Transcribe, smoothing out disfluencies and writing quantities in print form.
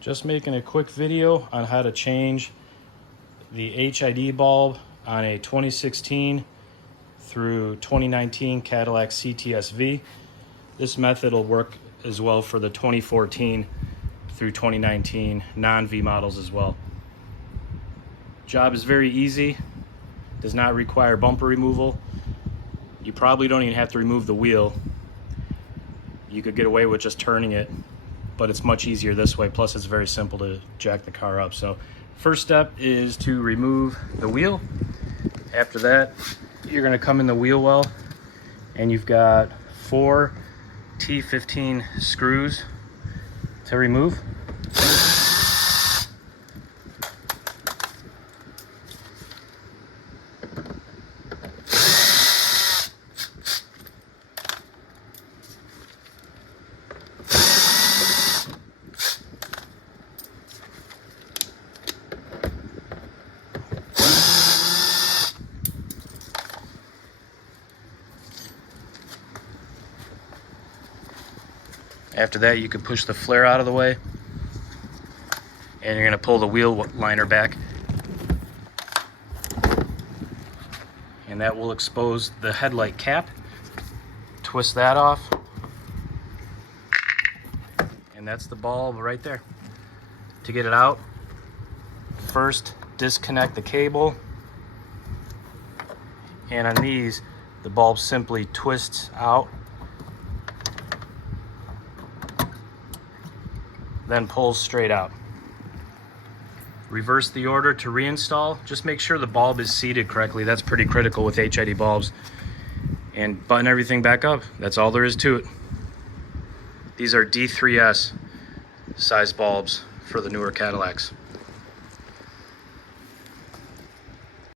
Just making a quick video on how to change the HID bulb on a 2016 through 2019 Cadillac CTS V. This method will work as well for the 2014 through 2019 non-V models as well. Job is very easy, does not require bumper removal. You probably don't even have to remove the wheel. You could get away with just turning it, but it's much easier this way. Plus it's very simple to jack the car up. So first step is to remove the wheel. After that, you're gonna come in the wheel well, and you've got 4 T15 screws to remove. After that, you can push the flare out of the way, and you're going to pull the wheel liner back, and that will expose the headlight cap. Twist that off, and that's the bulb right there. To get it out, first disconnect the cable, and on these, the bulb simply twists out, then pulls straight out. Reverse the order to reinstall. Just make sure the bulb is seated correctly. That's pretty critical with HID bulbs. And button everything back up. That's all there is to it. These are D3S size bulbs for the newer Cadillacs.